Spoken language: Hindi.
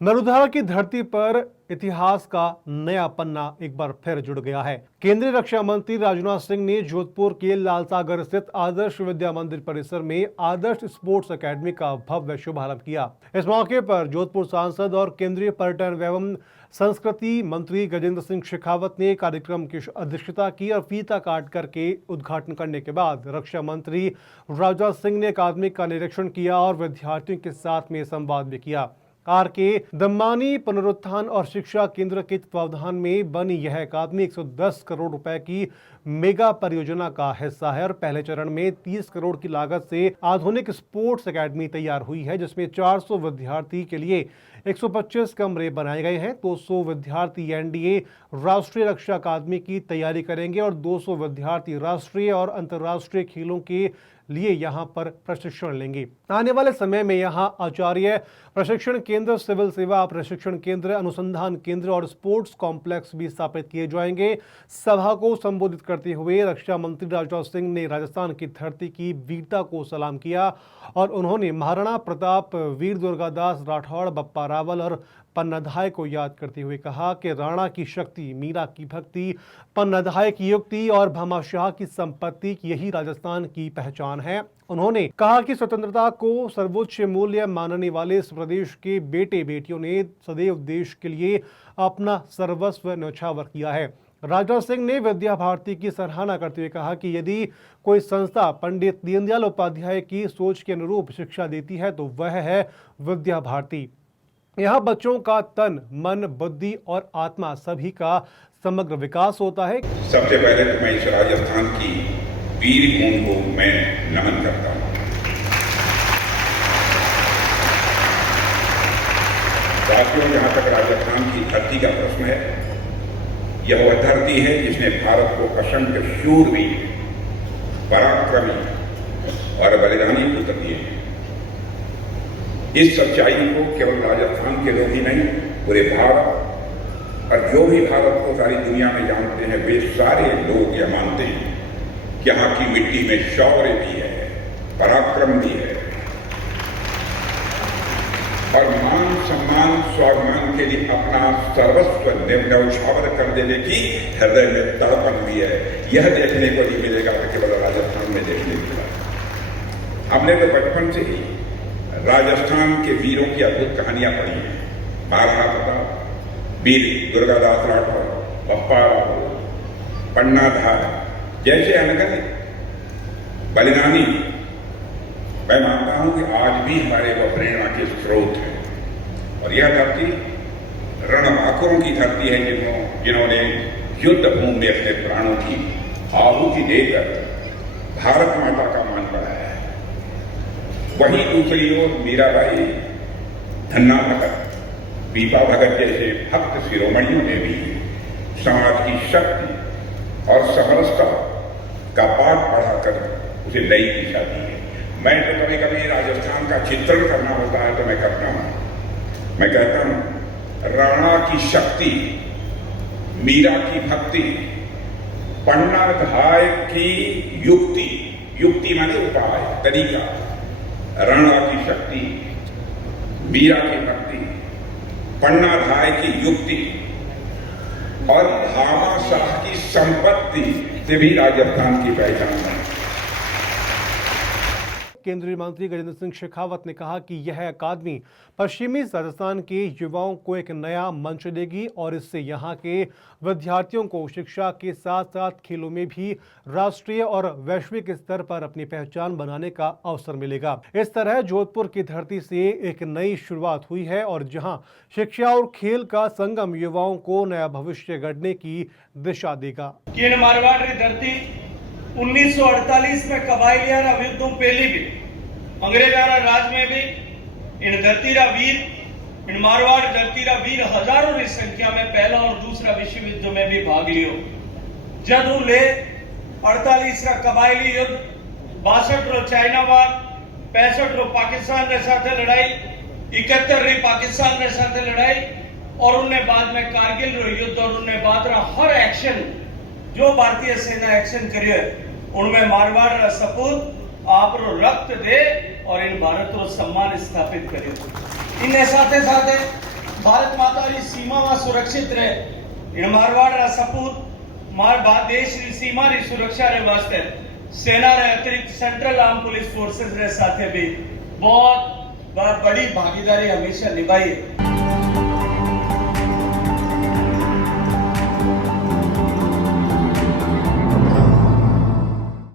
मरुधरा की धरती पर इतिहास का नया पन्ना एक बार फिर जुड़ गया है। केंद्रीय रक्षा मंत्री राजनाथ सिंह ने जोधपुर के लालसागर स्थित आदर्श विद्या मंदिर परिसर में आदर्श स्पोर्ट्स एकेडमी का भव्य शुभारंभ किया। इस मौके पर जोधपुर सांसद और केंद्रीय पर्यटन एवं संस्कृति मंत्री गजेंद्र सिंह शेखावत ने कार्यक्रम की अध्यक्षता की और फीता काट करके उद्घाटन करने के बाद रक्षा मंत्री राजनाथ सिंह ने अकादमी का निरीक्षण किया और विद्यार्थियों के साथ में संवाद भी किया। आर के दम्मानी पुनरुत्थान और शिक्षा केंद्र के तत्वावधान में बनी यह अकादमी 110 करोड़ रुपए की मेगा परियोजना का हिस्सा है और पहले चरण में 30 करोड़ की लागत से आधुनिक स्पोर्ट्स एकेडमी तैयार हुई है, जिसमें 400 विद्यार्थी के लिए 125 कमरे बनाए गए हैं। 200 विद्यार्थी एनडीए राष्ट्रीय रक्षा अकादमी की तैयारी करेंगे और 200 विद्यार्थी राष्ट्रीय और अंतर्राष्ट्रीय खेलों के लिए यहां पर प्रशिक्षण लेंगे। आने वाले समय में यहां आचार्य प्रशिक्षण केंद्र, सिविल सेवा प्रशिक्षण केंद्र, अनुसंधान केंद्र और स्पोर्ट्स कॉम्प्लेक्स भी स्थापित किए जाएंगे। सभा को संबोधित करते हुए रक्षा मंत्री राजनाथ सिंह ने राजस्थान की धरती की वीरता को सलाम किया और उन्होंने महाराणा प्रताप, वीर दुर्गादास राठौड़, बप्पा रावल और पन्नाधाय को याद करते हुए कहा कि राणा की शक्ति, मीरा की भक्ति, पन्नाधाय की युक्ति और भामाशाह की संपत्ति यही राजस्थान की पहचान है। उन्होंने कहा कि स्वतंत्रता को सर्वोच्च मूल्य मानने वाले इस प्रदेश के बेटे बेटियों ने सदैव देश के लिए अपना सर्वस्व न्यौछावर किया है। राजनाथ सिंह ने विद्या भारती की सराहना करते हुए कहा कि यदि कोई संस्था पंडित दीनदयाल उपाध्याय की सोच के अनुरूप शिक्षा देती है तो वह है विद्या भारती। यहाँ बच्चों का तन, मन, बुद्धि और आत्मा सभी का समग्र विकास होता है। सबसे पहले तो मैं इस राजस्थान की वीर भूमि को मैं नमन करता हूँ। साथियों, जहाँ तक राजस्थान की धरती का प्रश्न है, यह वह धरती है जिसने भारत को असंख्य शूरवीर, पराक्रमी और बलिदानी पुत्र दिए हैं। इस सच्चाई को केवल राजस्थान के लोग ही नहीं, पूरे भारत और जो भी भारत को सारी दुनिया में जानते हैं वे सारे लोग यह मानते हैं कि यहाँ की मिट्टी में शौर्य भी है, पराक्रम भी है और मान सम्मान स्वाभिमान के लिए अपना सर्वस्व न्यौछावर कर देने की हृदय में तड़पन भी है। यह देखने को नहीं मिलेगा तो केवल राजस्थान में देखने को मिला। हमने तो बचपन से ही राजस्थान के वीरों की अद्भुत कहानियां पढ़ी हैं। महाराणा प्रताप, वीर दुर्गादास राठौड़, बप्पा रावल, पन्नाधाय जैसे अनगिनत बलिदानी मैं मानता हूं कि आज भी हमारे वो प्रेरणा के स्रोत हैं। और यह धरती रणबांकुरों की धरती है जिन्होंने युद्ध भूमि में अपने प्राणों की आहुति देकर भारत माता का मान बढ़ाया है। वहीं दूसरी ओर मीराबाई, धन्ना भगत, पीपा भगत जैसे भक्त शिरोमणियों ने भी समाज की शक्ति और समरसता का पाठ पढ़ाकर उसे नई दिशा दी है। मैं तो कभी कभी राजस्थान का चित्रण करना होता है तो मैं करता हूं। मैं कहता हूं, राणा की शक्ति, मीरा की भक्ति, पन्नाधाय की युक्ति, युक्ति माने उपाय, तरीका, राणा की शक्ति, मीरा की भक्ति, पन्नाधाय की युक्ति और भामाशाह की संपत्ति से भी राजस्थान की पहचान है। केंद्रीय मंत्री गजेंद्र सिंह शेखावत ने कहा कि यह अकादमी पश्चिमी राजस्थान के युवाओं को एक नया मंच देगी और इससे यहां के विद्यार्थियों को शिक्षा के साथ साथ खेलों में भी राष्ट्रीय और वैश्विक स्तर पर अपनी पहचान बनाने का अवसर मिलेगा। इस तरह जोधपुर की धरती से एक नई शुरुआत हुई है और जहां शिक्षा और खेल का संगम युवाओं को नया भविष्य गढ़ने की दिशा देगा। मारवाड़ की धरती 1948 में कबायलिया युद्धों पहले भी अंग्रेजाना राज में भी इन धरतीरा वीर, इन मारवाड़ धरतीरा वीर हजारों की संख्या में पहला और दूसरा विश्व युद्ध में भी भाग लियो। जदू ले 48 का कबायली युद्ध, 62 रो चाइना वार, 65 रो पाकिस्तान के साथ लड़ाई, 71 री पाकिस्तान के साथ लड़ाई और उनने बाद में कारगिल रो युद्ध और उनने बाद रा हर एक्शन जो भारतीय सेना एक्शन करिए उनमें मारवाड़ रा सपूत आप रक्त दे और इन भारत रो सम्मान स्थापित करे। इनने साथे साथे भारत माता री सीमा में सुरक्षित रहे, इन मारवाड़ रा सपूत मार देश री सीमा री सुरक्षा रे वास्ते सेना रे अतिरिक्त सेंट्रल आर्म पुलिस फोर्सेस रे साथे भी बहुत बड़ी भागीदारी हमेशा निभाई है।